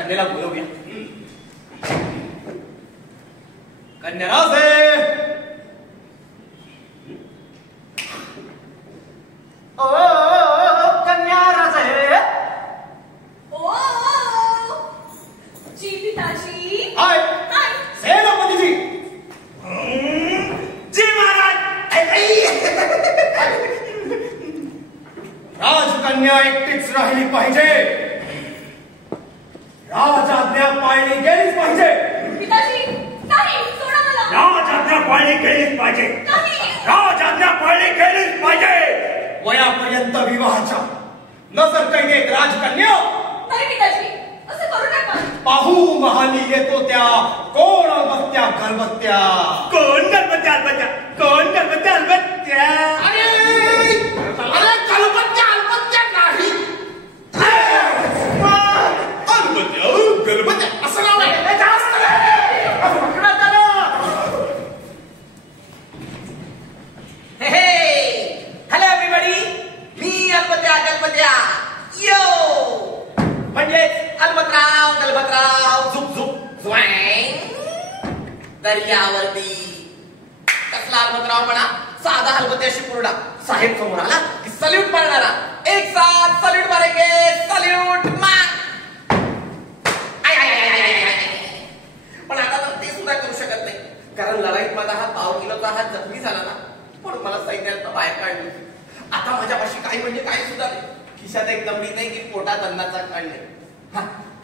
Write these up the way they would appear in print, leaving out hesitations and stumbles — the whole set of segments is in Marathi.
राजकन्याला बोलवूया. कन्याराजे, ओ कन्याराजे, ओ जी पिताजी. हाय सेनापतीजी. जी महाराज. राजकन्या एकटीच राहिली पाहिजे. राजाज्ञा पाळली गेलीच पाहिजे. पिताजी नाही, सोडा मला. राजाज्ञा पाळली गेलीच पाहिजे. नाही. राजाज्ञा पाळली गेलीच पाहिजे. वयापर्यंत विवाहाच्या नजर कैद एक राजकन्या. नाही पिताजी, असं करू नका. पाहू महाली येतो त्या कोण अलबत्त्या गलबत्त्या. कोण गलबत्त्या अलबत्त्या, कोण गलबत्त्या अलबत्त्या. अरे गलबत्त्या अलबत्त्या नाही. अलबत्त्या गलबत्त्या असं नाव आहे. जास्त असं म्हणण्यात आलं. हॅलो एव्हरीबॉडी, मी अलबत्त्या गलबत्त्या यो म्हणजे अलबतराव गलबतराव झुक झुक झ्वांग. दर्यावरती कसला अलबतराव म्हणा, साधा अलबत्त्याशी पूर्णा. साहेब समोर आला की सल्यूट मारणारा. एक साथ सल्यूट मारेंगे, सल्यूट मार. पण आता तर ते सुद्धा करू शकत नाही, कारण लढाईत माझा हा पाव किलोचा हात जखमी झाला ना, म्हणून मला सैन्यात बाहेर काढली. आता माझ्यापाशी काही म्हणजे काही सुद्धा नाही. खिशात एक दमडी नाही की पोटात अन्नाचा कण नाही.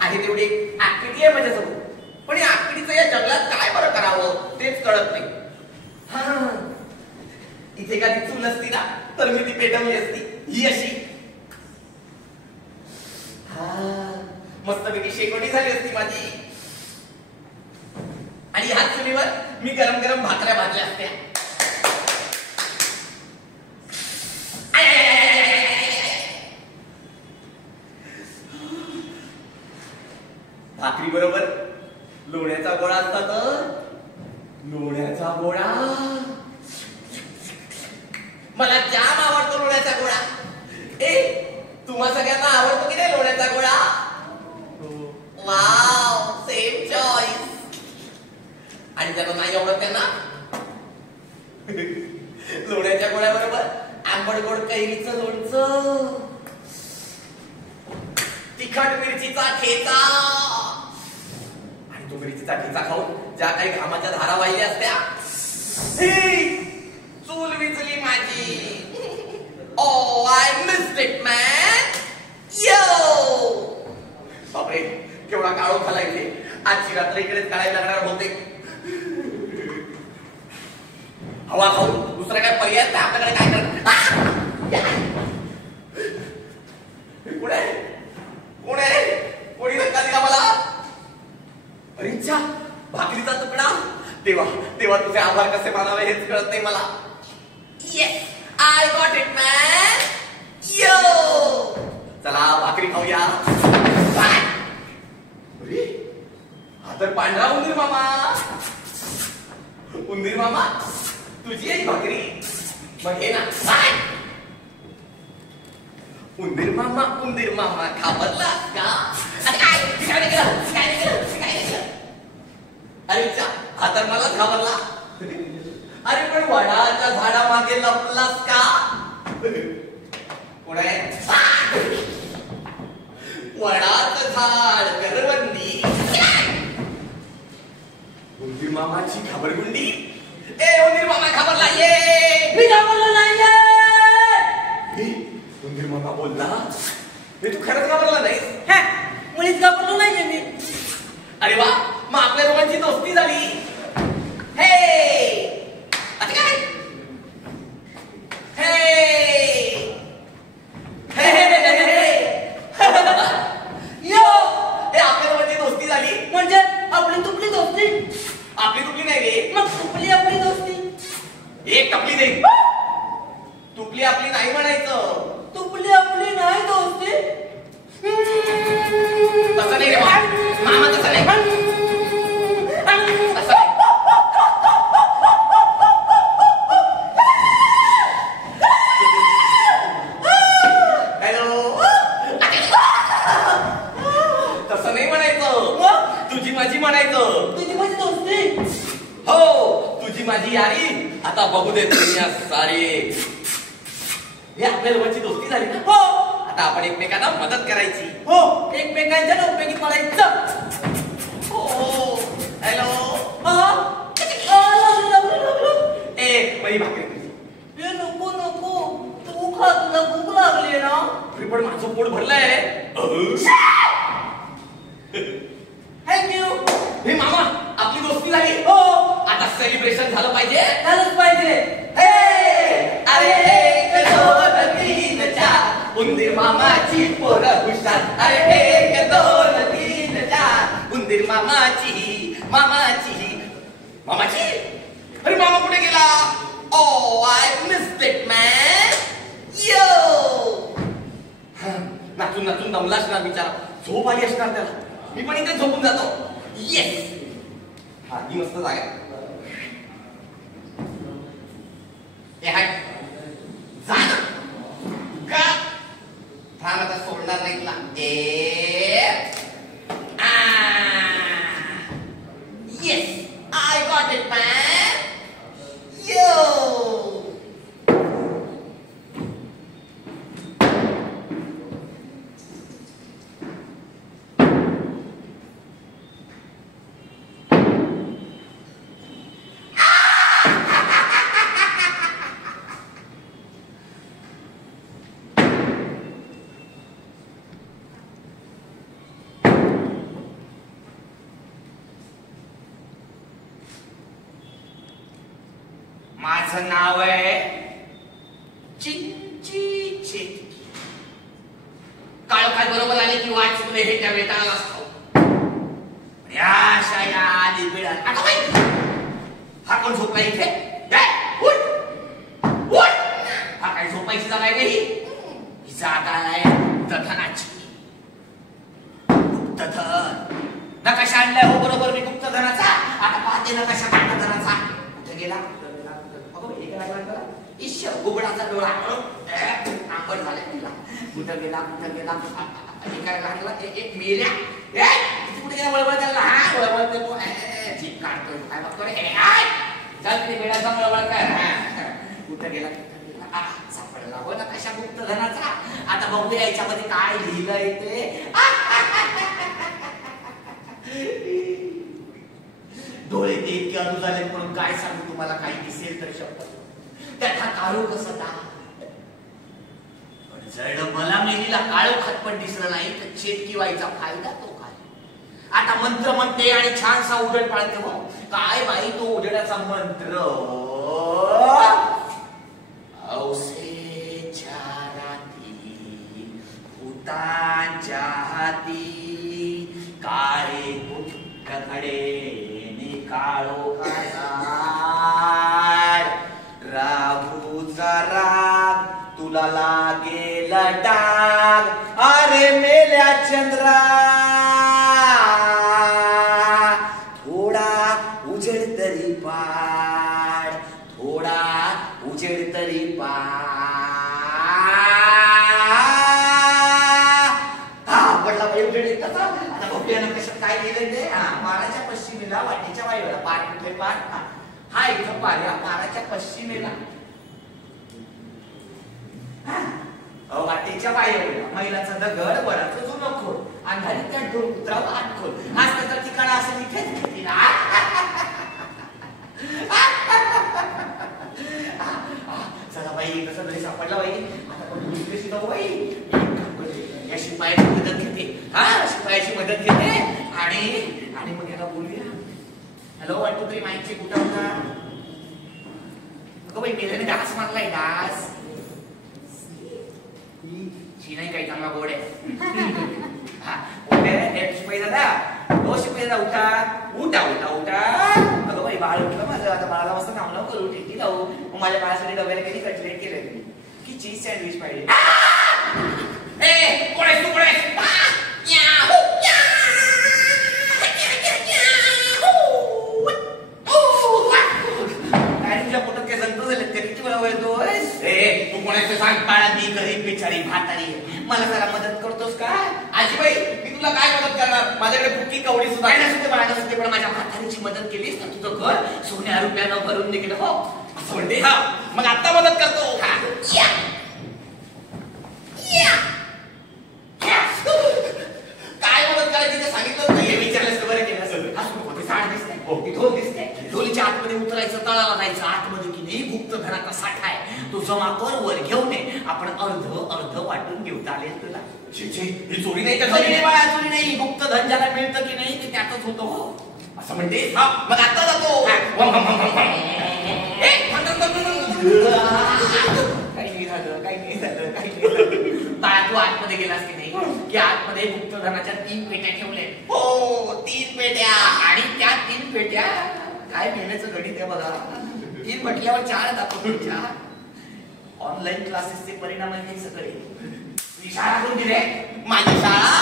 आहे तेवढी एक आकृती आहे माझ्यासमोर, पण या आकृतीचं या जंगलात काय बरं करावं तेच कळत नाही. इथे एखादी चूल असती ना तर मी ती पेटवली असती. ही अशी मस्तपैकी शेकोटी झाली असती माझी. आणि ह्या चुलीवर मी गरम गरम भाकऱ्या भाजल्या असत्या. भाकरी बरोबर लोण्याचा गोळा असता तर लोण्याचा गोळा. मला जाम आवडतो लोण्याचा गोळा. तुम्हा सगळ्यांना आवडतो की नाही लोण्याचा गोळा? Wow, same choice. आणि ज्यांना नाही आवडत त्यांना लोण्याच्या गोळ्याबरोबर आंबट गोड कैरीचं लोणचं, तिखट मिरचीचा ठेचा. आणि तो मिरचीचा ठेचा खाऊन ज्या काही घामाच्या धारा वाहिल्या असत्या, चूल विजली माझी. ओ आय मिस्ड इट मॅन. यो बापरे, केवढा काळो झाला इथे. आजची रात्र इकडेच काढायला लागणार होते. हवा खाऊन दुसरा काय पर्याय नाही आपल्याकडे. काय करणार? कोण आहे? कोण आहे? कोणी धक्का दिला मला? अरे च्या, भाकरीचा तुकडा. तेव्हा तेव्हा तुझे आभार कसे मानावे हेच कळत नाही मला. Yes, I got it man. Yo चला भाकरी खाऊया. अरे हा तर पांढरा उंदीर मामा. उंदीर मामा, तुझी आहे भाकरी. मग हे ना. उंदीर मामा घाबरला का? अरे हा तर मला घाबरला. अरे पण वडाच्या झाडामागे लपलास का? कोण आहे? वडाचं झाड, करवंदी. उंदीर मामाची घाबरगुंडी. उंदीर मामा घाबरला. ये मी घाबरलो नाहीये. उंदीर मामा बोलला, तू खरंच घाबरला नाहीस? मुळीच घाबरलो नाहीये मी. अरे वा, मग आपल्या दोघांची दोस्ती झाली. हे आता काय? यो आपल्या दोघांची दोस्ती झाली म्हणजे आपली तुपली दोस्ती. आपली तुपली नाही रे, मग तुपली आपली दोस्ती. एक टपली दे. तुपली आपली नाही म्हणायचं. तुपली आपली नाही दोस्ती. तसं नाही रे मामा, तसं नाही. हॅलो, तसं नाही म्हणायचं. तुझी माझी म्हणायचं. तुझी माझी दोस्ती. हो तुझी माझी यारी आता बघू दे दुनिया सारी. हे आपल्या लोकांची दोस्ती झाली ना. हो आता आपण एकमेकांना मदत करायची. हो एकमेकांच्या उपयोगी पडायचं. हो हॅलो ए माझी भाकरी तुझी. ए नको नको तू खा तुला भूक लागली ना. पण माझं पोट भरलंय. थँक्यू. हे मामा आपली दोस्ती झाली. हो आता सेलिब्रेशन झालं पाहिजे. झालंच पाहिजे. अरे एक दोन तीन चार उंदीर मामाची पोरं हुशार. अरे एक दोन तीन चार उंदीर मामाची मामाची मामाची. अरे मामा कुठे गेला. ओ आय मिस्ड इट मॅन. यो नाचून नाचून दमला असणार बिचारा. झोप आली असणार त्याला. मी पण इथे झोपून जातो. येस हा ही मस्त जागा. हे हाय जा ना. का थांब आता सोडणार नाही तुला. Yes I got it man. Yo माझं नाव आहे चिंची चिंकी. काळोखात बरोबर आले की वाचले हे त्या वेताळाला असतो. या आली वेळ. हा कोण झोपला इथे. हा काय झोपायची जागा आहे का ही जागा आहे गुप्तधनाची. गुप्तधन नकाशा आणलाय हो बरोबर मी गुप्तधनाचा. आता पाहते नकाशा गुप्तधनाचा. कुठे गेला उघडाचा डोळा आंबट झाला तिला. कुठं गेला कुठं गेला काय लागला. एक मेल्या कुठे गेला वळवळ त्याला. हा वळवळ तो जीप काढतोय काय बघतो रे. चल तिथे वेळाचा वळवळ कर. कुठं गेला कुठं गेला. सापडला हो ना कशा गुप्तधनाचा. आता बघूया याच्यामध्ये काय लिहिलंय ते. डोळे ते इतके अनु झाले म्हणून काय सांगू तुम्हाला. काही दिसेल तर शब्द त्यात हा काळू कसं दा. पण जड मला मेलीला काळू खात पण दिसलं नाही तर चेटकी व्हायचा फायदा तो काय. आता मंत्र म्हणते आणि छानसा उजेड पाळते. हो काय बाई तो उजेडाचा मंत्र. औसेच्या राती भूतांच्या हाती काळे कुठकडे काळो राघूचा राग तुला लागेल डाग. अरे मेल्या चंद्रा थोडा उजेड तरी पाड. थोडा उजेड तरी पाड. पडला पाहिजे उजेड कसा. आता बघूया ना कशात काय लिहिलंय ते. पाराच्या पश्चिमेला वाटेच्या वाईला. पार कुठे पार. हा इथं पार या पाराच्या पश्चिमेला वाटेच्या वाईला मैलाचा दगड वराचं जुनं खोल. अंधारी त्या ढोल कुत्रावर आटखोल. आज त्याचा ठिकाणा असेल इथेच घेतला. चला बाई कसं तरी सापडला बाई. आता पण कशी नको बाई. या शिपायाची मदत घेते. हा शिपायाची मदत घेते आणि मग याला बोलूया. हॅलो 1 2 3 माईकची कुठं होता. अगं बाई मेल्याने डास मारलाय. डास नाही काही चांगला गोड आहे. शिपाई दादा हो शिपाई दादा उठा उठा उठा उठा. अगं बाई बाळ उठलं माझं. आता बाळाला मस्त नाव करू टिकटी लावू. मग माझ्या बाळासाठी डब्याला किती कटलेट केले की चीज सँडविच पाहिजे. कोण आहेस तू कोण आहेस. तुझ्या पोटात काय जंतू झालेत का. किती मला वळतोय. तू कोणाचं सांग. बाळा मी गरीब बिचारी म्हातारी मला जरा मदत करतोस का. आजीबाई मी तुला तुला काय मदत करणार? माझ्याकडे बुक्की कवडी सुद्धा काय नसते मला नसते, पण माझ्या म्हातारीची मदत केलीस तर तुझं घर सोन्या रुपयानं भरून निघेल हो. असं म्हणते. हा मग आता मदत करतो. या. या. काय मदत करायची ते सांगितलं नाही. हे विचारलंस तर बरं केलं असेल. ते झाड दिसते, ती ढोल दिसते. ढोलीच्या आतमध्ये उतरायचं, तळाला जायचं. आतमध्ये की नाही गुप्तधनाचा साठा आहे, तो जमा कर, वर घेऊन ये. आपण अर्ध वाटून घेऊ. चालेल तुला? ही चोरी नाही का? चोरी नाही बाळा, चोरी नाही. गुप्तधन ज्याला मिळतं की नाही ते त्यातच होतं हो. असं म्हणते. हा मग आता जातो. काही नाही झालं. बाळा तू आतमध्ये गेलास की नाही, की आतमध्ये गुप्तधनाच्या 3 पेट्या ठेवल्या. हो 3 पेट्या. आणि त्या 3 पेट्या काय मेहनतचं गणित आहे बघा. 3 म्हटल्यावर 4 दाखवतो. 4 ऑनलाईन क्लासेसचे परिणाम आहे सगळे. तुझी शाळा कोण दिले? माझी शाळा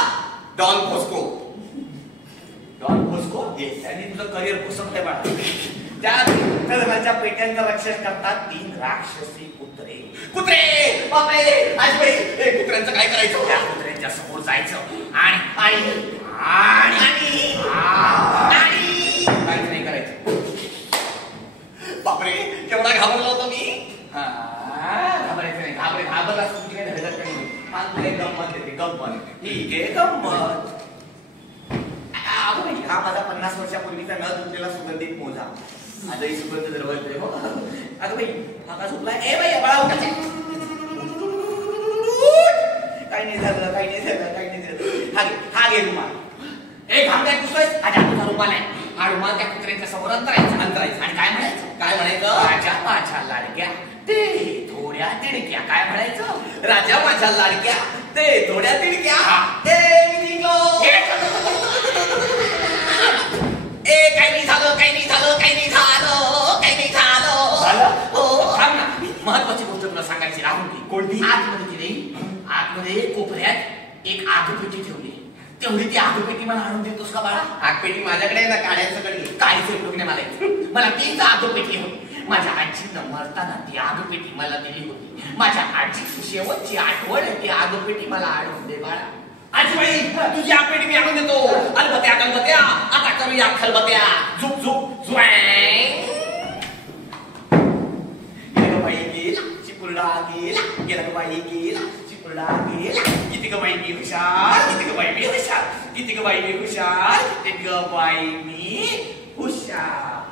Don Bosco. Don Bosco. Yes. त्यांनी तुझं करिअर पुसवलंय बाळा. त्या गुप्तधनाच्या पेट्यांचं रक्षण करतात 3 राक्षसी कुत्रे. कुत्रे. बापरे आजबाई, हे कुत्र्यांचं काय करायचं? त्या कुत्र्यांच्या समोर जायचं आणि काहीच नाही करायचं. बापरे केवढा घाबरलो होतो मी. घाबरायचं नाही. घाबरलास तुमची काही धडधड काही नाही. तुला एक गंमत देते. गंमत ठीक आहे. गंमत. हा माझा 50 वर्षापूर्वीचा न धुतलेला सुगंधित मोजा आजही सुगंध दरवळतोय हो. अगं बाई हा का झोपलाय? ए बाई बाळा उठायचे. काही नाही झालं. हा घे रुमाल. ए घाम काय पुसतोय? हा जादूचा रुमाल आहे. हा रुमाल त्या कुत्र्यांच्या समोर अंतरायचा आणि काय म्हणायचं? राजा माझ्या लाडक्या ते थोड्या तिडक्या. काय म्हणायचं? राजा माझ्या लाडक्या ते थोड्या तिडक्या. महत्वाची गोष्ट तुला सांगायची राहून ती. कोणती? आतमध्ये कोपऱ्यात एक आगपेटी ठेवली. तेवढी ती आगपेटी मला आणून देतोस का बाळा? आगपेटी माझ्याकडे आहे ना, काढ्यांच्याकडे. काहीच उपयोग नाही मला तीच आगपेटी होती. माझ्या आजीनं मरताना ती आगपेटी मला दिली होती. माझ्या आजीची शेवटची आठवण ती आगपेटी मला आणून दे बाळा. आजीबाई तुझी आगपेटी मी आणून देतो. अलबत्या आता करूया खलबत्या. झुक झुक झुँग. बाई गेला चिपुरडा गेला. गेला ग बाई गेला चिपुरडा गेला. किती ग बाई मी हुशार, किती ग बाई मी हुशार, किती ग बाई मी हुशार, किती ग बाई मी हुशार.